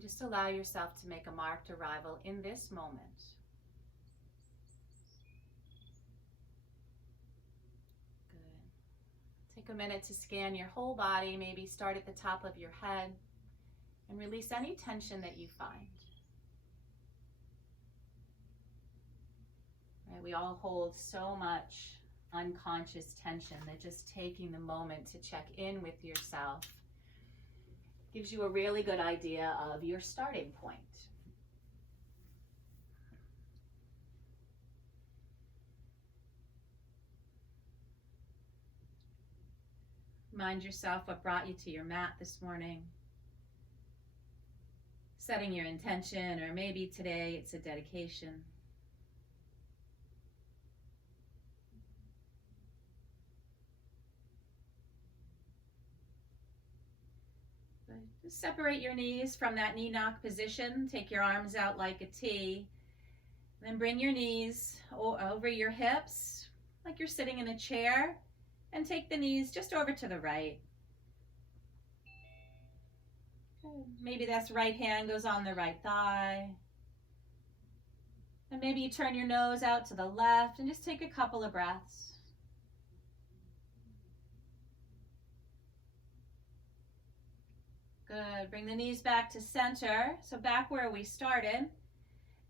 Just allow yourself to make a marked arrival in this moment. Good. Take a minute to scan your whole body. Maybe start at the top of your head and release any tension that you find. Right, we all hold so much unconscious tension that just taking the moment to check in with yourself gives you a really good idea of your starting point. Remind yourself what brought you to your mat this morning. Setting your intention, or maybe today it's a dedication. Just separate your knees from that knee knock position. Take your arms out like a T. Then bring your knees over your hips, like you're sitting in a chair, and take the knees just over to the right. Good. Maybe this right hand goes on the right thigh. And maybe you turn your nose out to the left and just take a couple of breaths. Good. Bring the knees back to center, so back where we started.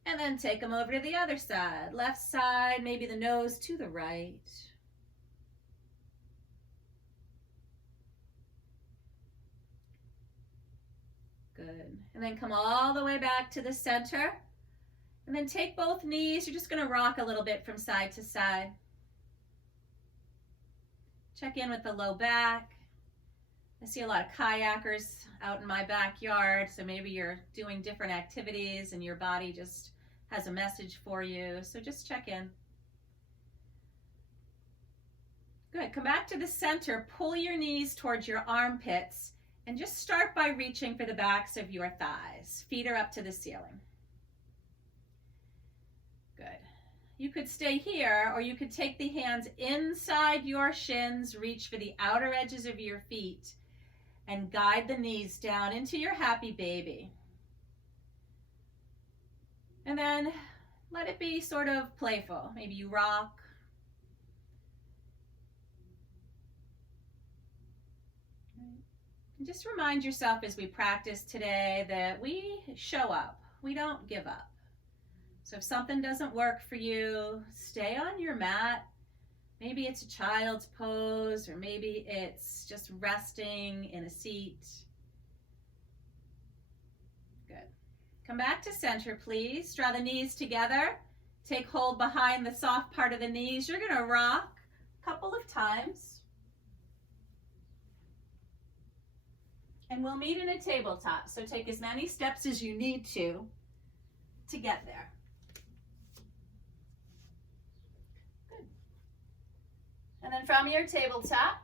And then take them over to the other side. Left side, maybe the nose to the right. Good. And then come all the way back to the center. And then take both knees. You're just going to rock a little bit from side to side. Check in with the low back. I see a lot of kayakers out in my backyard, so maybe you're doing different activities and your body just has a message for you, so just check in. Good. Come back to the center, pull your knees towards your armpits, and just start by reaching for the backs of your thighs. Feet are up to the ceiling. Good. You could stay here, or you could take the hands inside your shins, reach for the outer edges of your feet, and guide the knees down into your happy baby. And then let it be sort of playful. Maybe you rock. And just remind yourself as we practice today that we show up. We don't give up. So if something doesn't work for you, stay on your mat. Maybe it's a child's pose, or maybe it's just resting in a seat. Good. Come back to center, please. Draw the knees together. Take hold behind the soft part of the knees. You're going to rock a couple of times. And we'll meet in a tabletop. So take as many steps as you need to get there. And then from your tabletop,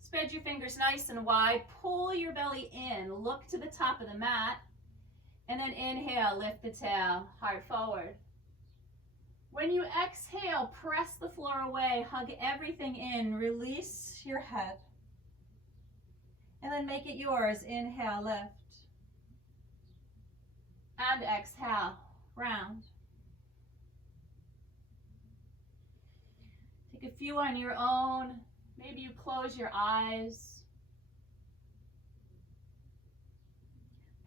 spread your fingers nice and wide, pull your belly in, look to the top of the mat, and then inhale, lift the tail, heart forward. When you exhale, press the floor away, hug everything in, release your head, and then make it yours. Inhale, lift, and exhale, round. Take a few on your own. Maybe you close your eyes.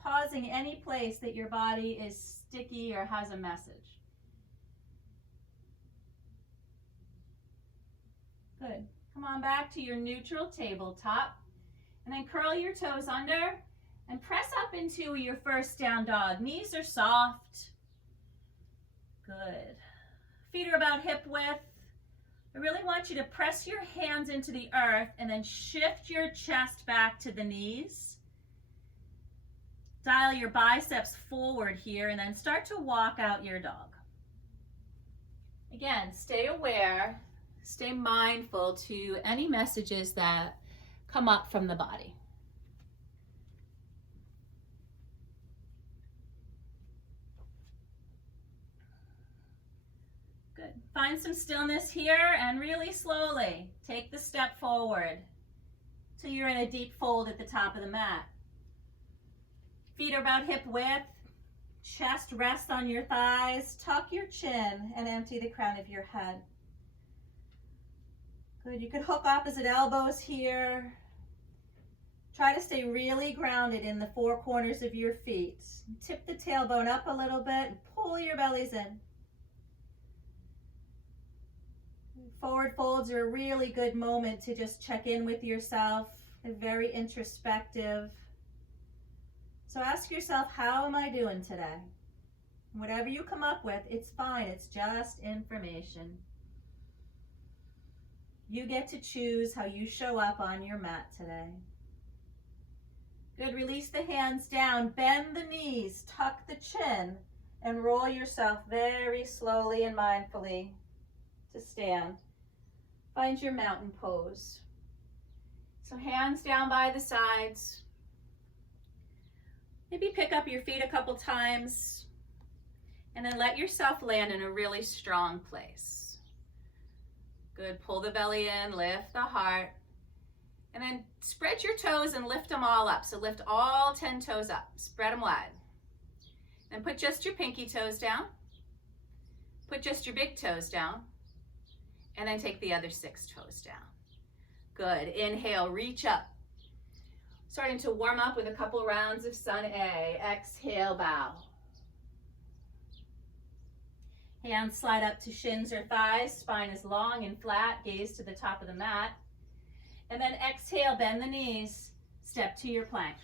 Pausing any place that your body is sticky or has a message. Good. Come on back to your neutral tabletop. And then curl your toes under and press up into your first down dog. Knees are soft. Good. Feet are about hip width. I really want you to press your hands into the earth and then shift your chest back to the knees. Dial your biceps forward here and then start to walk out your dog. Again, stay aware, stay mindful to any messages that come up from the body. Good. Find some stillness here and really slowly take the step forward till you're in a deep fold at the top of the mat. Feet are about hip width. Chest rests on your thighs. Tuck your chin and empty the crown of your head. Good. You could hook opposite elbows here. Try to stay really grounded in the four corners of your feet. Tip the tailbone up a little bit and pull your bellies in. Forward folds are a really good moment to just check in with yourself. They're very introspective. So ask yourself, how am I doing today? Whatever you come up with, it's fine. It's just information. You get to choose how you show up on your mat today. Good. Release the hands down. Bend the knees. Tuck the chin. And roll yourself very slowly and mindfully to stand. Find your mountain pose. So hands down by the sides. Maybe pick up your feet a couple times. And then let yourself land in a really strong place. Good. Pull the belly in. Lift the heart. And then spread your toes and lift them all up. So lift all 10 toes up. Spread them wide. Then put just your pinky toes down. Put just your big toes down. And then take the other 6 toes down. Good. Inhale, reach up. Starting to warm up with a couple rounds of Sun A. Exhale, bow. Hands slide up to shins or thighs. Spine is long and flat. Gaze to the top of the mat. And then exhale, bend the knees. Step to your plank.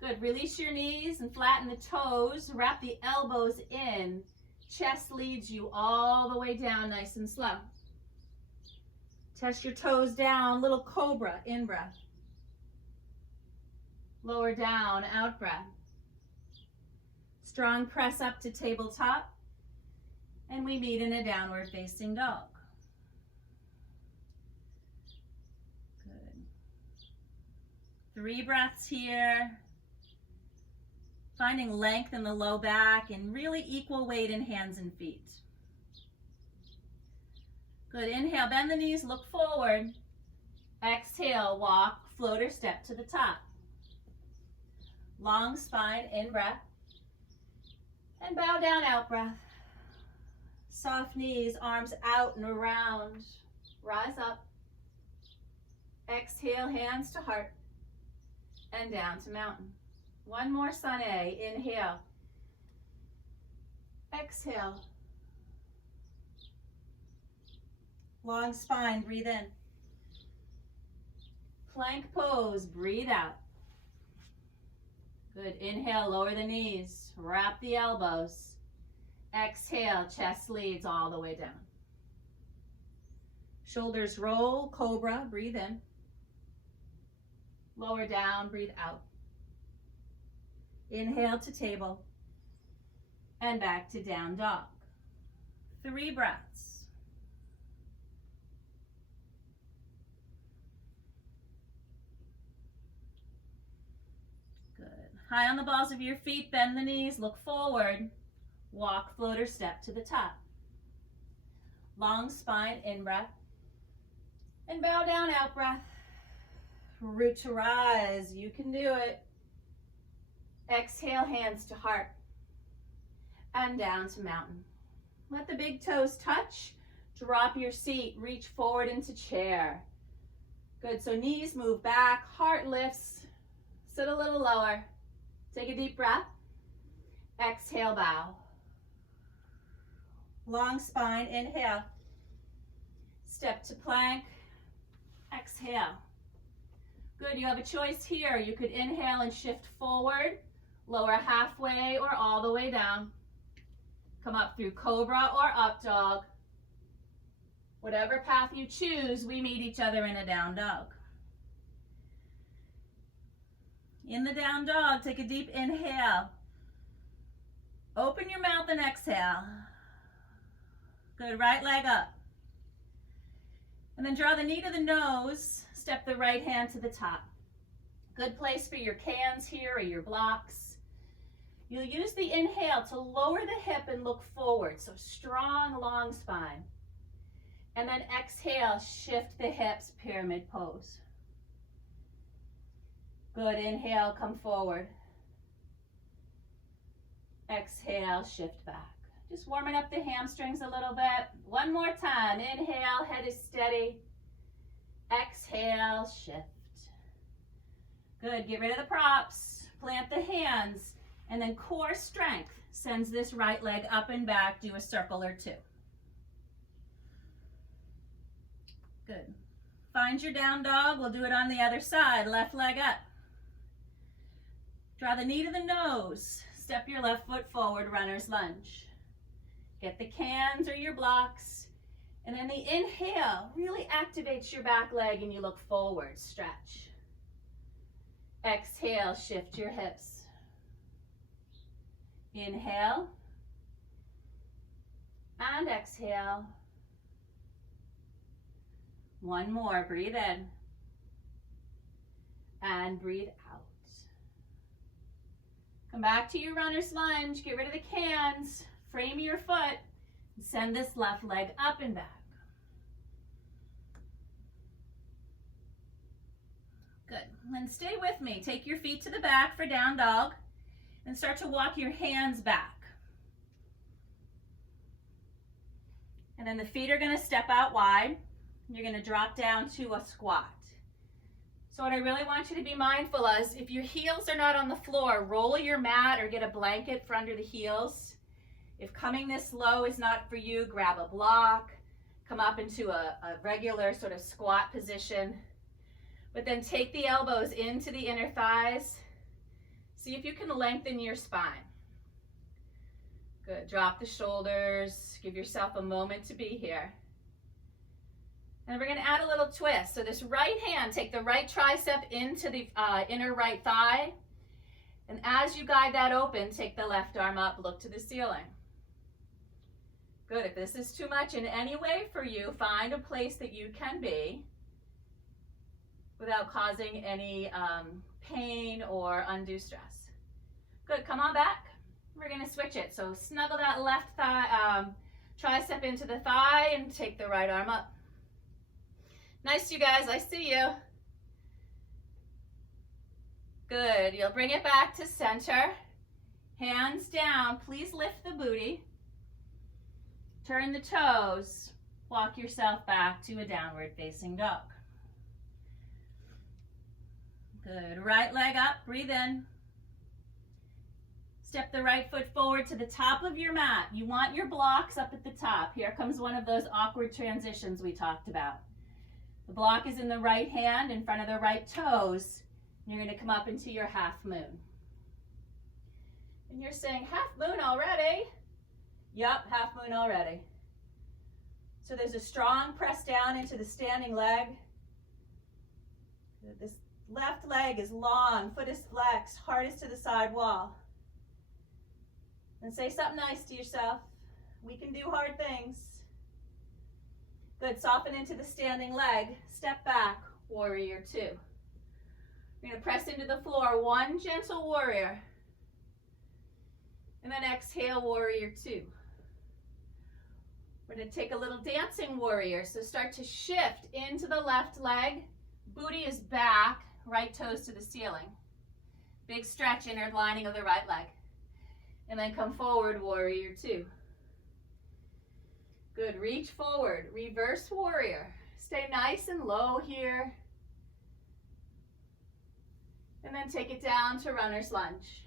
Good. Release your knees and flatten the toes. Wrap the elbows in. Chest leads you all the way down, nice and slow. Test your toes down. Little cobra, in breath. Lower down, out breath. Strong press up to tabletop. And we meet in a downward facing dog. Good. 3 breaths here. Finding length in the low back and really equal weight in hands and feet. Good. Inhale, bend the knees, look forward. Exhale, walk, floater step to the top. Long spine, in breath. And bow down, out breath. Soft knees, arms out and around. Rise up. Exhale, hands to heart. And down to mountain. One more Sun A. Inhale. Exhale. Long spine, breathe in. Plank pose, breathe out. Good. Inhale, lower the knees. Wrap the elbows. Exhale, chest leads all the way down. Shoulders roll, cobra, breathe in. Lower down, breathe out. Inhale to table. And back to down dog. 3 breaths. Good. High on the balls of your feet, bend the knees, look forward. Walk, floater, step to the top. Long spine, in breath. And bow down, out breath. Root to rise, you can do it. Exhale, hands to heart. And down to mountain. Let the big toes touch. Drop your seat, reach forward into chair. Good, so knees move back, heart lifts. Sit a little lower. Take a deep breath. Exhale, bow. Long spine, inhale. Step to plank. Exhale. Good, you have a choice here. You could inhale and shift forward, lower halfway or all the way down. Come up through cobra or up dog. Whatever path you choose, we meet each other in a down dog. In the down dog, take a deep inhale. Open your mouth and exhale. Good, right leg up. And then draw the knee to the nose, step the right hand to the top. Good place for your cans here or your blocks. You'll use the inhale to lower the hip and look forward, so strong, long spine. And then exhale, shift the hips, pyramid pose. Good, inhale, come forward. Exhale, shift back. Just warming up the hamstrings a little bit. One more time. Inhale, head is steady. Exhale, shift. Good, get rid of the props. Plant the hands. And then core strength sends this right leg up and back. Do a circle or two. Good. Find your down dog. We'll do it on the other side. Left leg up. Draw the knee to the nose. Step your left foot forward, runner's lunge. Get the cans or your blocks. And then the inhale really activates your back leg and you look forward, stretch. Exhale, shift your hips. Inhale. And exhale. One more, breathe in. And breathe out. Come back to your runner's lunge, get rid of the cans, frame your foot, and send this left leg up and back. Good, then stay with me. Take your feet to the back for down dog, and start to walk your hands back. And then the feet are gonna step out wide. You're gonna drop down to a squat. So what I really want you to be mindful of is if your heels are not on the floor, roll your mat or get a blanket for under the heels. If coming this low is not for you, grab a block, come up into a regular sort of squat position, but then take the elbows into the inner thighs. See if you can lengthen your spine. Good, drop the shoulders, give yourself a moment to be here. And we're going to add a little twist. So this right hand, take the right tricep into the inner right thigh. And as you guide that open, take the left arm up, look to the ceiling. Good. If this is too much in any way for you, find a place that you can be without causing any pain or undue stress. Good. Come on back. We're going to switch it. So snuggle that left thigh, tricep into the thigh and take the right arm up. Nice, you guys. I see you. Good. You'll bring it back to center. Hands down. Please lift the booty. Turn the toes. Walk yourself back to a downward facing dog. Good. Right leg up. Breathe in. Step the right foot forward to the top of your mat. You want your blocks up at the top. Here comes one of those awkward transitions we talked about. The block is in the right hand in front of the right toes. You're going to come up into your half moon. And you're saying, half moon already? Yep, half moon already. So there's a strong press down into the standing leg. This left leg is long, foot is flexed, heart is to the side wall. And say something nice to yourself. We can do hard things. Good, soften into the standing leg. Step back, warrior two. We're going to press into the floor, one gentle warrior. And then exhale, warrior two. We're going to take a little dancing warrior. So start to shift into the left leg. Booty is back, right toes to the ceiling. Big stretch, inner lining of the right leg. And then come forward, warrior two. Good, reach forward, reverse warrior. Stay nice and low here. And then take it down to runner's lunge.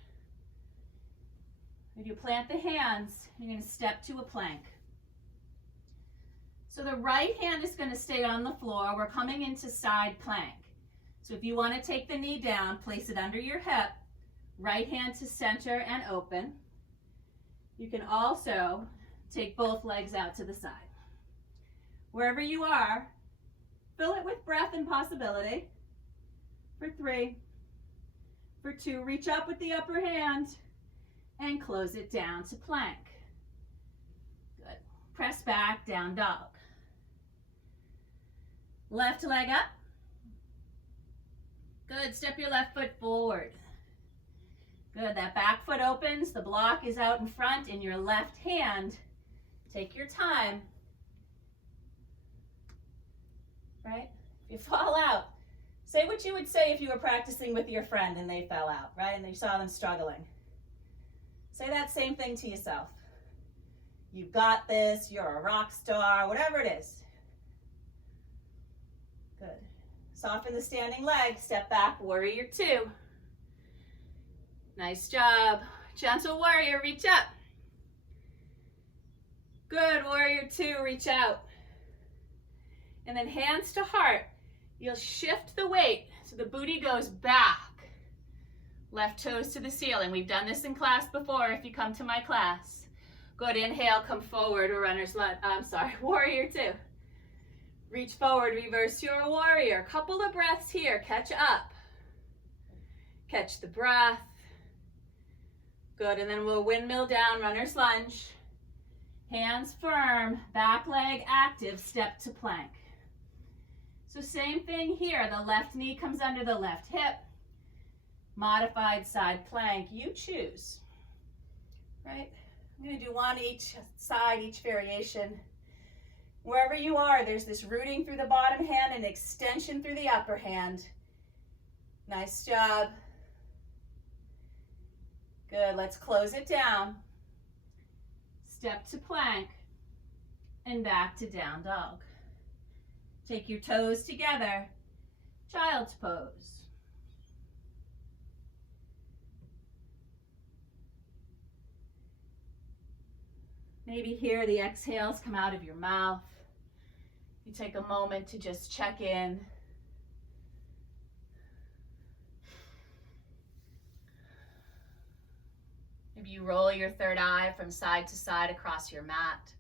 If you plant the hands, you're going to step to a plank. So the right hand is going to stay on the floor. We're coming into side plank. So if you want to take the knee down, place it under your hip. Right hand to center and open. You can also take both legs out to the side. Wherever you are, fill it with breath and possibility. For 3, for 2, reach up with the upper hand and close it down to plank. Good. Press back, down dog. Left leg up. Good. Step your left foot forward. Good. That back foot opens. The block is out in front in your left hand. Take your time. Right? If you fall out, Say what you would say if you were practicing with your friend and they fell out, right? And you saw them struggling. Say that same thing to yourself. You've got this, you're a rock star, whatever it is. Good. Soften the standing leg, step back, warrior two. Nice job. Gentle warrior, reach up. Good, warrior two, reach out. And then hands to heart. You'll shift the weight so the booty goes back. Left toes to the ceiling. We've done this in class before if you come to my class. Good, inhale, come forward, warrior two. Reach forward, reverse your warrior. Couple of breaths here, catch up. Catch the breath. Good, and then we'll windmill down, runner's lunge. Hands firm, back leg active, step to plank. So same thing here, the left knee comes under the left hip. Modified side plank, you choose, right? I'm gonna do one each side, each variation. Wherever you are, there's this rooting through the bottom hand and extension through the upper hand. Nice job. Good, let's close it down. Step to plank and back to down dog. Take your toes together, child's pose. Maybe here the exhales come out of your mouth. You take a moment to just check in. Maybe you roll your third eye from side to side across your mat,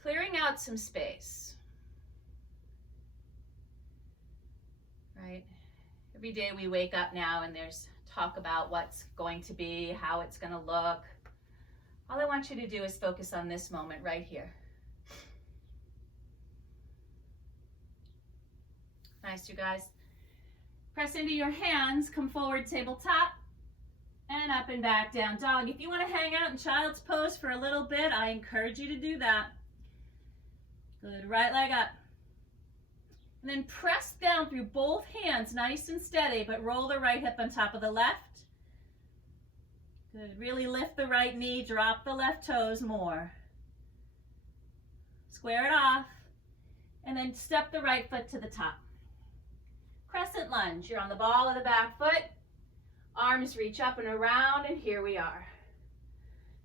clearing out some space. Right? Every day we wake up now and there's talk about what's going to be, how it's going to look. All I want you to do is focus on this moment right here. Nice, you guys. Press into your hands, come forward, tabletop, and up and back, down dog. If you want to hang out in child's pose for a little bit, I encourage you to do that. Good, right leg up. And then press down through both hands, nice and steady, but roll the right hip on top of the left. Good, really lift the right knee, drop the left toes more. Square it off, and then step the right foot to the top. Crescent lunge, you're on the ball of the back foot. Arms reach up and around, and here we are.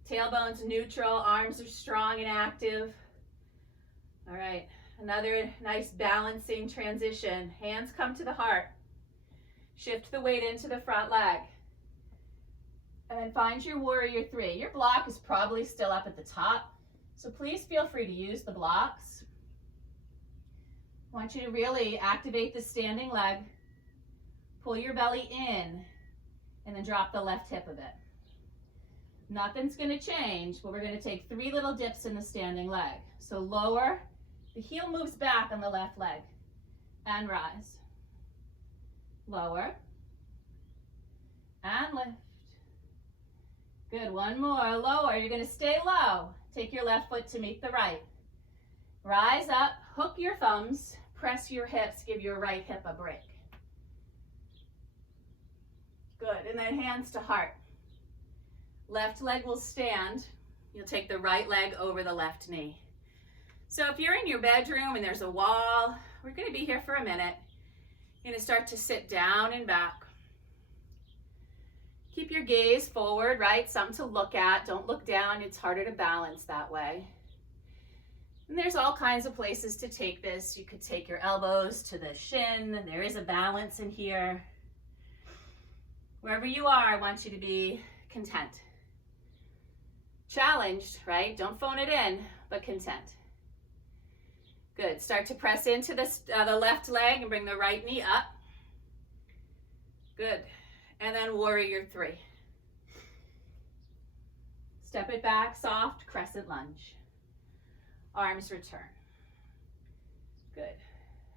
Tailbone's neutral, arms are strong and active. All right. Another nice balancing transition. Hands come to the heart. Shift the weight into the front leg. And then find your warrior three. Your block is probably still up at the top, so please feel free to use the blocks. I want you to really activate the standing leg. Pull your belly in, and then drop the left hip a bit. Nothing's going to change, but we're going to take 3 little dips in the standing leg. So lower. The heel moves back on the left leg and rise. Lower and lift. Good, one more, lower. You're gonna stay low. Take your left foot to meet the right. Rise up, hook your thumbs, press your hips, give your right hip a break. Good, and then hands to heart. Left leg will stand. You'll take the right leg over the left knee. So if you're in your bedroom and there's a wall, we're going to be here for a minute. You're going to start to sit down and back. Keep your gaze forward, right? Something to look at. Don't look down. It's harder to balance that way. And there's all kinds of places to take this. You could take your elbows to the shin. There is a balance in here. Wherever you are, I want you to be content. Challenged, right? Don't phone it in, but content. Good. Start to press into the left leg and bring the right knee up. Good. And then warrior three. Step it back, soft crescent lunge. Arms return. Good.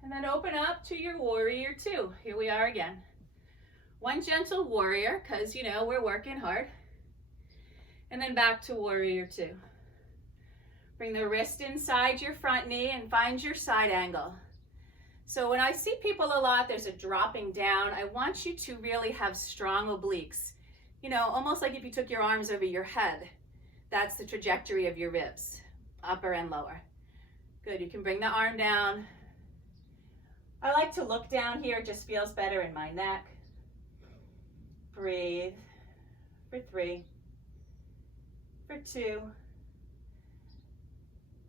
And then open up to your warrior two. Here we are again. One gentle warrior, because you know we're working hard. And then back to warrior two. Bring the wrist inside your front knee and find your side angle. So when I see people a lot, there's a dropping down. I want you to really have strong obliques. You know, almost like if you took your arms over your head. That's the trajectory of your ribs, upper and lower. Good, you can bring the arm down. I like to look down here, it just feels better in my neck. Breathe for 3, for 2,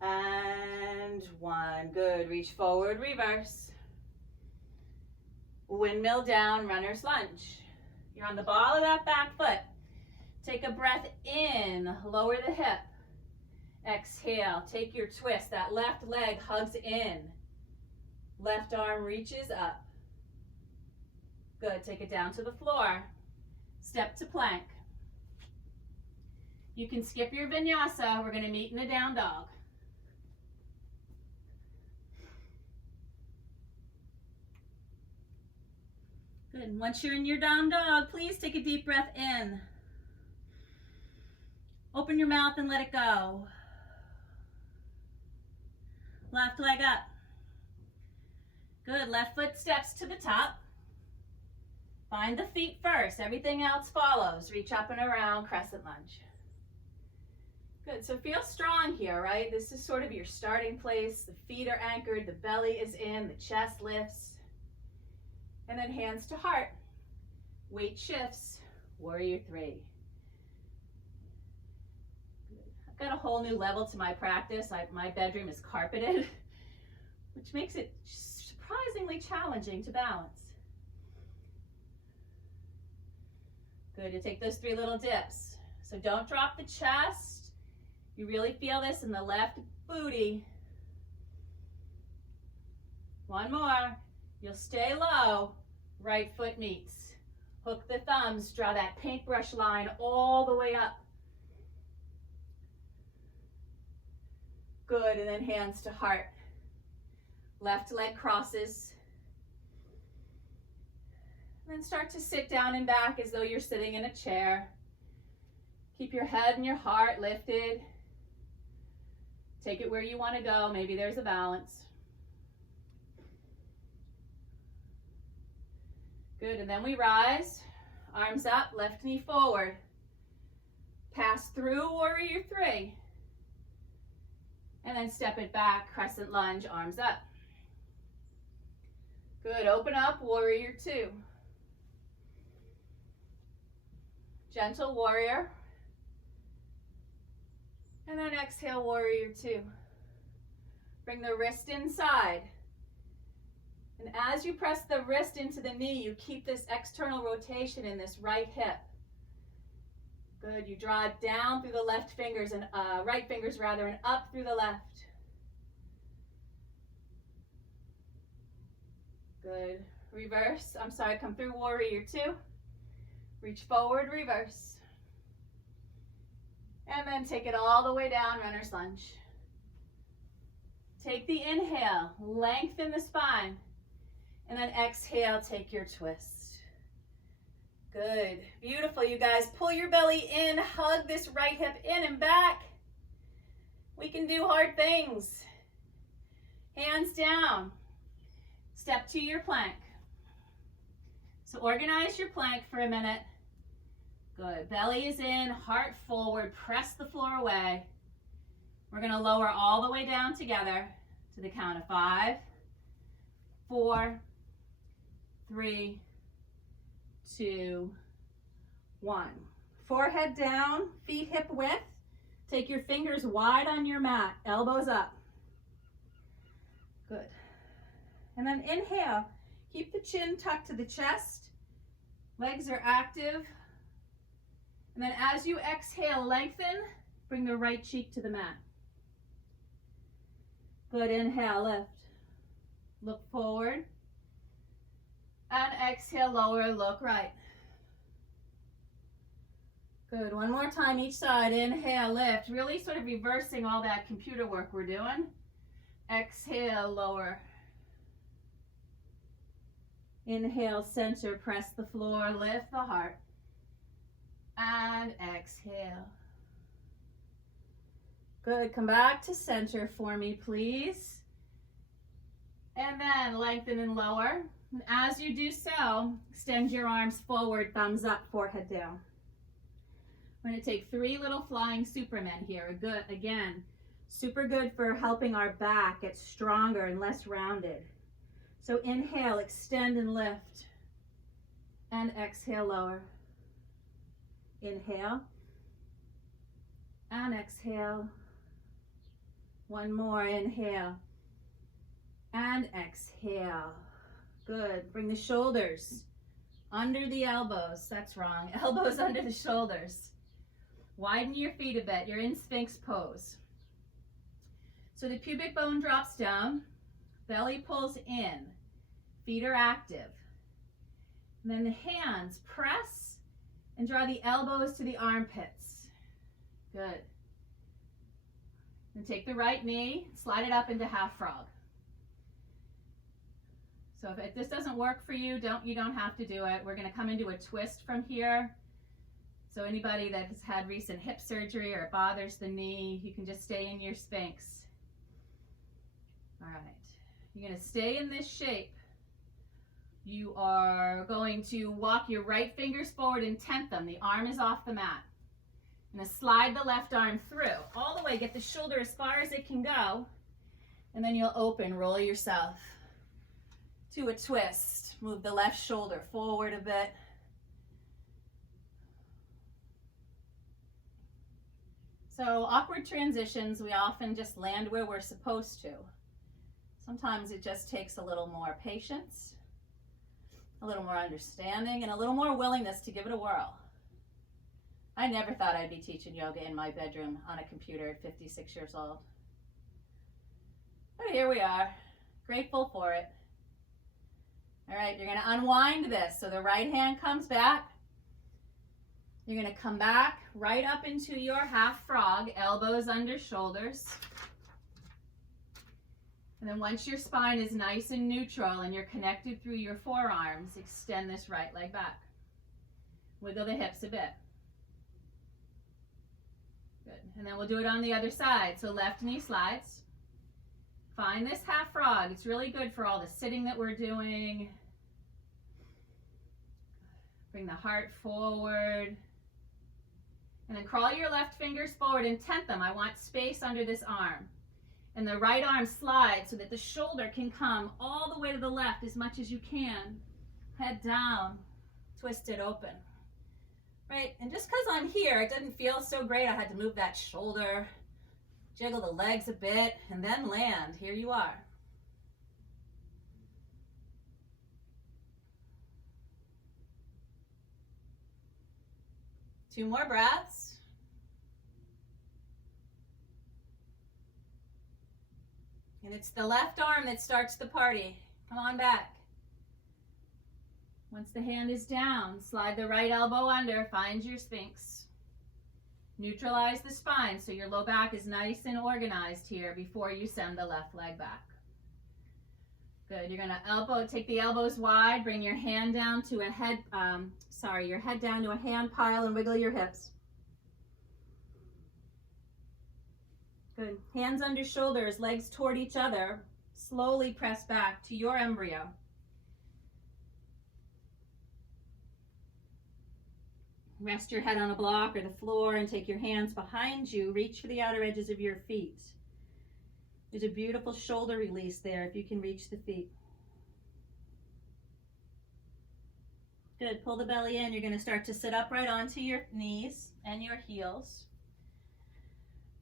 and 1. Good, reach forward, reverse. Windmill down, runner's lunge. You're on the ball of that back foot. Take a breath in, lower the hip. Exhale, take your twist. That left leg hugs in. Left arm reaches up. Good, take it down to the floor. Step to plank. You can skip your vinyasa. We're going to meet in a down dog. Good, once you're in your down dog, please take a deep breath in. Open your mouth and let it go. Left leg up. Good, left foot steps to the top. Find the feet first, everything else follows. Reach up and around, crescent lunge. Good, so feel strong here, right? This is sort of your starting place. The feet are anchored, the belly is in, the chest lifts. And then hands to heart. Weight shifts, warrior 3. I've got a whole new level to my practice. My bedroom is carpeted, which makes it surprisingly challenging to balance. Good, you take those 3 little dips. So don't drop the chest. You really feel this in the left booty. 1 more. You'll stay low. Right foot meets. Hook the thumbs. Draw that paintbrush line all the way up. Good, and then hands to heart. Left leg crosses. And then start to sit down and back as though you're sitting in a chair. Keep your head and your heart lifted. Take it where you want to go. Maybe there's a balance. Good, and then we rise. Arms up, left knee forward. Pass through warrior 3. And then step it back, crescent lunge, arms up. Good, open up, warrior 2. Gentle warrior. And then exhale, warrior 2. Bring the wrist inside. And as you press the wrist into the knee, you keep this external rotation in this right hip. Good, you draw it down through the left fingers and right fingers rather, and up through the left. Good, reverse, come through warrior 2. Reach forward, reverse. And then take it all the way down, runner's lunge. Take the inhale, lengthen the spine. And then exhale, take your twist. Good, beautiful, you guys. Pull your belly in, hug this right hip in and back. We can do hard things. Hands down. Step to your plank. So organize your plank for a minute. Good, belly is in, heart forward, press the floor away. We're gonna lower all the way down together to the count of 5, 4, 3, 2, 1. Forehead down, feet hip width. Take your fingers wide on your mat, elbows up. Good. And then inhale, keep the chin tucked to the chest. Legs are active. And then as you exhale, lengthen, bring the right cheek to the mat. Good, inhale, lift. Look forward. And exhale, lower, look right. Good, one more time each side. Inhale, lift. Really sort of reversing all that computer work we're doing. Exhale, lower. Inhale, center, press the floor, lift the heart. And exhale. Good, come back to center for me, please. And then lengthen and lower. And as you do so, extend your arms forward, thumbs up, forehead down. We're going to take 3 little flying supermen here. Good, again, super good for helping our back get stronger and less rounded. So inhale, extend and lift. And exhale, lower. Inhale. And exhale. One more, inhale. And exhale. Good. Bring the shoulders under the elbows. That's wrong. Elbows under the shoulders. Widen your feet a bit. You're in Sphinx pose. So the pubic bone drops down. Belly pulls in. Feet are active. And then the hands press and draw the elbows to the armpits. Good. And take the right knee, slide it up into half frog. So if this doesn't work for you, you don't have to do it. We're going to come into a twist from here. So anybody that has had recent hip surgery or it bothers the knee, you can just stay in your Sphinx. All right. You're going to stay in this shape. You are going to walk your right fingers forward and tent them. The arm is off the mat. I'm going to slide the left arm through. All the way, get the shoulder as far as it can go. And then you'll open, roll yourself to a twist. Move the left shoulder forward a bit. So awkward transitions, we often just land where we're supposed to. Sometimes it just takes a little more patience, a little more understanding, and a little more willingness to give it a whirl. I never thought I'd be teaching yoga in my bedroom on a computer at 56 years old. But here we are, grateful for it. All right, you're going to unwind this. So the right hand comes back. You're going to come back right up into your half frog, elbows under shoulders. And then once your spine is nice and neutral and you're connected through your forearms, extend this right leg back. Wiggle the hips a bit. Good. And then we'll do it on the other side. So left knee slides. Find this half frog. It's really good for all the sitting that we're doing. Bring the heart forward. And then crawl your left fingers forward and tent them. I want space under this arm. And the right arm slides so that the shoulder can come all the way to the left as much as you can. Head down, twist it open. Right, and just because I'm here, it didn't feel so great. I had to move that shoulder, jiggle the legs a bit, and then land. Here you are. Two more breaths. And it's the left arm that starts the party. Come on back. Once the hand is down, slide the right elbow under, find your Sphinx. Neutralize the spine so your low back is nice and organized here before you send the left leg back. Good, you're gonna take the elbows wide, bring your hand down to your head down to a hand pile and wiggle your hips. Good, hands under shoulders, legs toward each other. Slowly press back to your embryo. Rest your head on a block or the floor and take your hands behind you. Reach for the outer edges of your feet. There's a beautiful shoulder release there if you can reach the feet. Good, pull the belly in. You're going to start to sit upright onto your knees and your heels.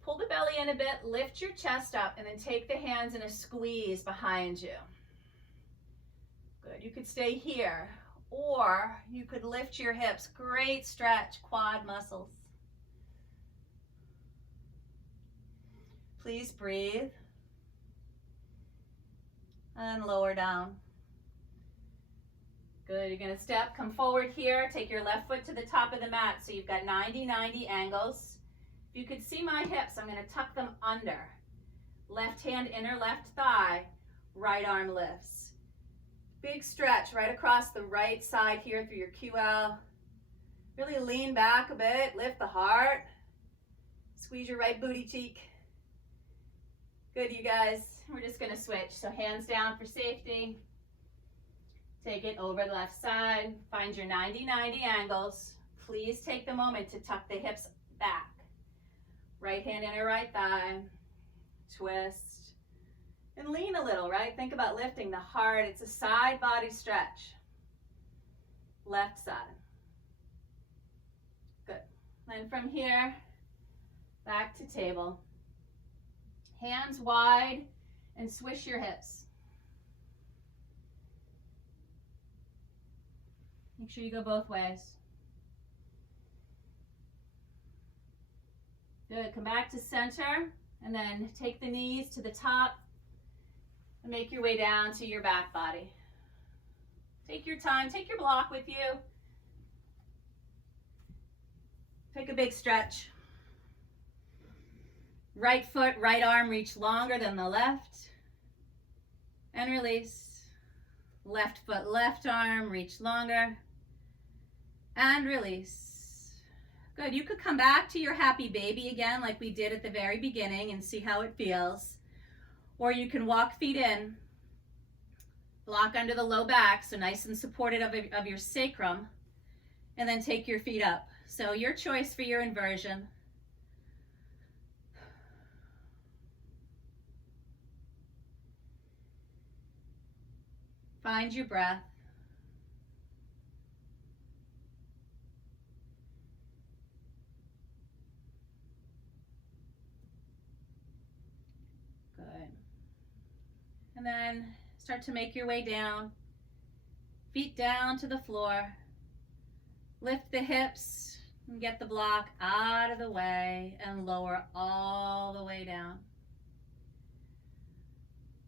Pull the belly in a bit, lift your chest up, and then take the hands in a squeeze behind you. Good, you could stay here. Or you could lift your hips. Great stretch, quad muscles. Please breathe. And lower down. Good, you're gonna come forward here. Take your left foot to the top of the mat. So you've got 90-90 angles. If you could see my hips, I'm gonna tuck them under. Left hand, inner left thigh, right arm lifts. Big stretch right across the right side here through your QL. Really lean back a bit, lift the heart. Squeeze your right booty cheek. Good, you guys. We're just gonna switch. So hands down for safety. Take it over the left side. Find your 90-90 angles. Please take the moment to tuck the hips back. Right hand inner right thigh. Twist. And lean a little, right? Think about lifting the heart. It's a side body stretch. Left side. Good. Then from here, back to table. Hands wide and swish your hips. Make sure you go both ways. Good. Come back to center and then take the knees to the top and make your way down to your back body. Take your time. Take your block with you. Take a big stretch. Right foot, right arm reach longer than the left. And release. Left foot, left arm reach longer. And release. Good. You could come back to your happy baby again like we did at the very beginning and see how it feels. Or you can walk feet in. Block under the low back, so nice and supported of your sacrum. And then take your feet up. So your choice for your inversion. Find your breath. Good. And then start to make your way down. Feet down to the floor. Lift the hips and get the block out of the way and lower all the way down.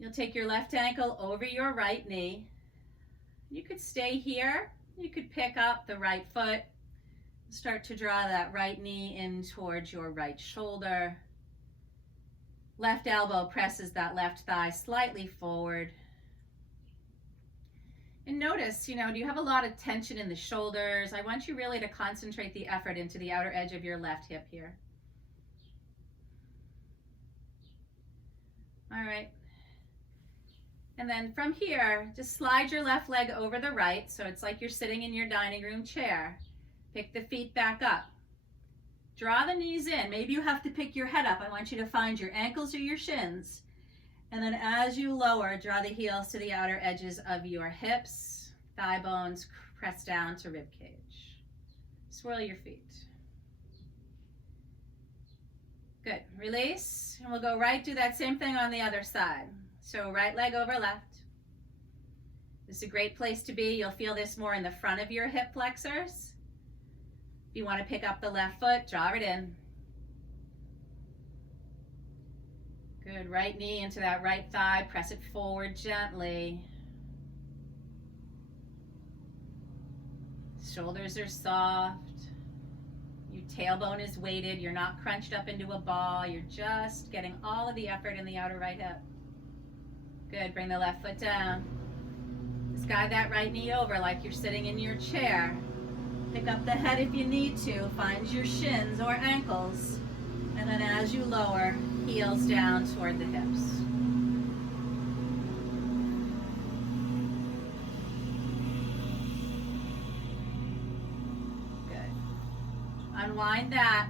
You'll take your left ankle over your right knee. You could stay here. You could pick up the right foot. Start to draw that right knee in towards your right shoulder. Left elbow presses that left thigh slightly forward. And notice, do you have a lot of tension in the shoulders? I want you really to concentrate the effort into the outer edge of your left hip here. All right. And then from here, just slide your left leg over the right, so it's like you're sitting in your dining room chair. Pick the feet back up. Draw the knees in. Maybe you have to pick your head up. I want you to find your ankles or your shins. And then as you lower, draw the heels to the outer edges of your hips, thigh bones, press down to rib cage. Swirl your feet. Good. Release, and we'll go right, do that same thing on the other side. So right leg over left. This is a great place to be. You'll feel this more in the front of your hip flexors. If you want to pick up the left foot, draw it in. Good. Right knee into that right thigh. Press it forward gently. Shoulders are soft. Your tailbone is weighted. You're not crunched up into a ball. You're just getting all of the effort in the outer right hip. Good. Bring the left foot down. Just guide that right knee over like you're sitting in your chair. Pick up the head if you need to. Find your shins or ankles. And then as you lower, heels down toward the hips. Good. Unwind that.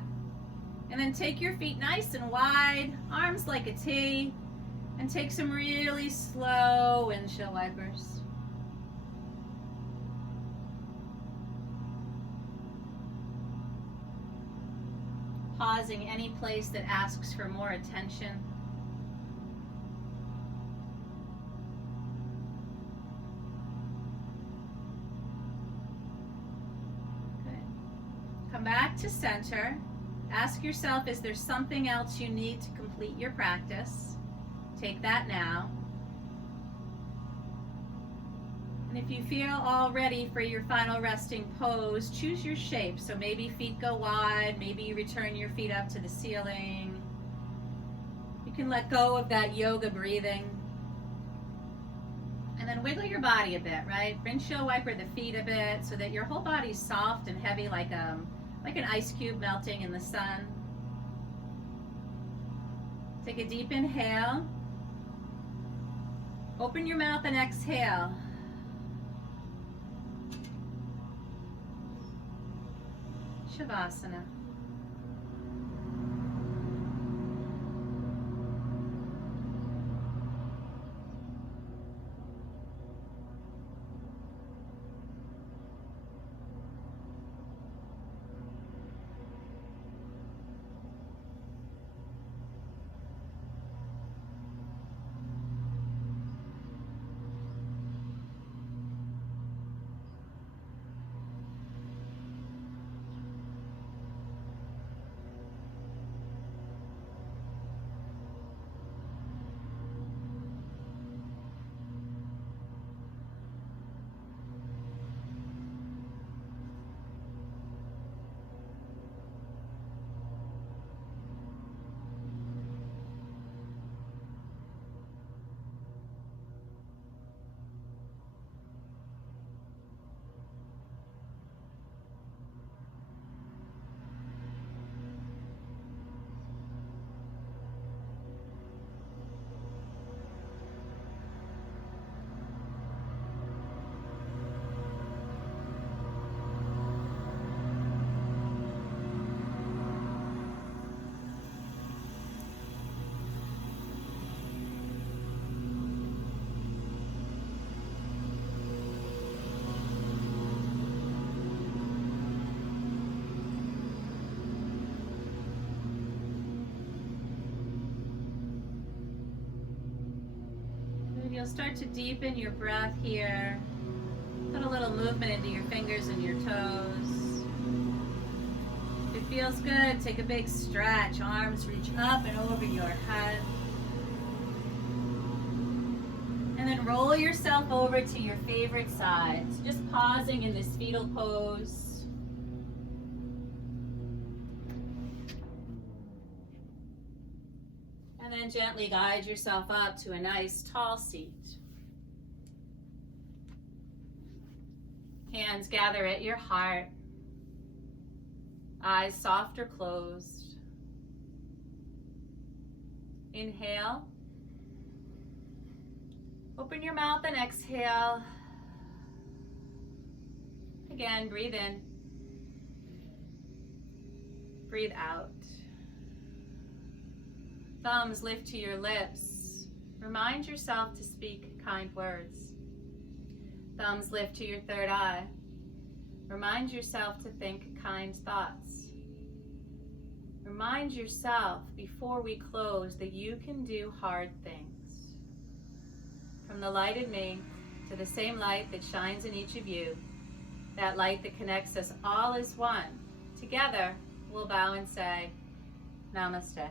And then take your feet nice and wide, arms like a T. And take some really slow windshield wipers. Pausing any place that asks for more attention. Good. Come back to center. Ask yourself, is there something else you need to complete your practice? Take that now. And if you feel all ready for your final resting pose, choose your shape. So maybe feet go wide, maybe you return your feet up to the ceiling. You can let go of that yoga breathing. And then wiggle your body a bit, right? Windshield wiper the feet a bit so that your whole body's soft and heavy like an ice cube melting in the sun. Take a deep inhale. Open your mouth and exhale. Shavasana. You'll start to deepen your breath here. Put a little movement into your fingers and your toes. If it feels good, take a big stretch. Arms reach up and over your head. And then roll yourself over to your favorite side. So just pausing in this fetal pose. And then gently guide yourself up to a nice tall seat. Hands gather at your heart. Eyes soft or closed. Inhale. Open your mouth and exhale. Again, breathe in. Breathe out. Thumbs lift to your lips. Remind yourself to speak kind words. Thumbs lift to your third eye. Remind yourself to think kind thoughts. Remind yourself before we close that you can do hard things. From the light in me to the same light that shines in each of you, that light that connects us all as one. Together, we'll bow and say, Namaste.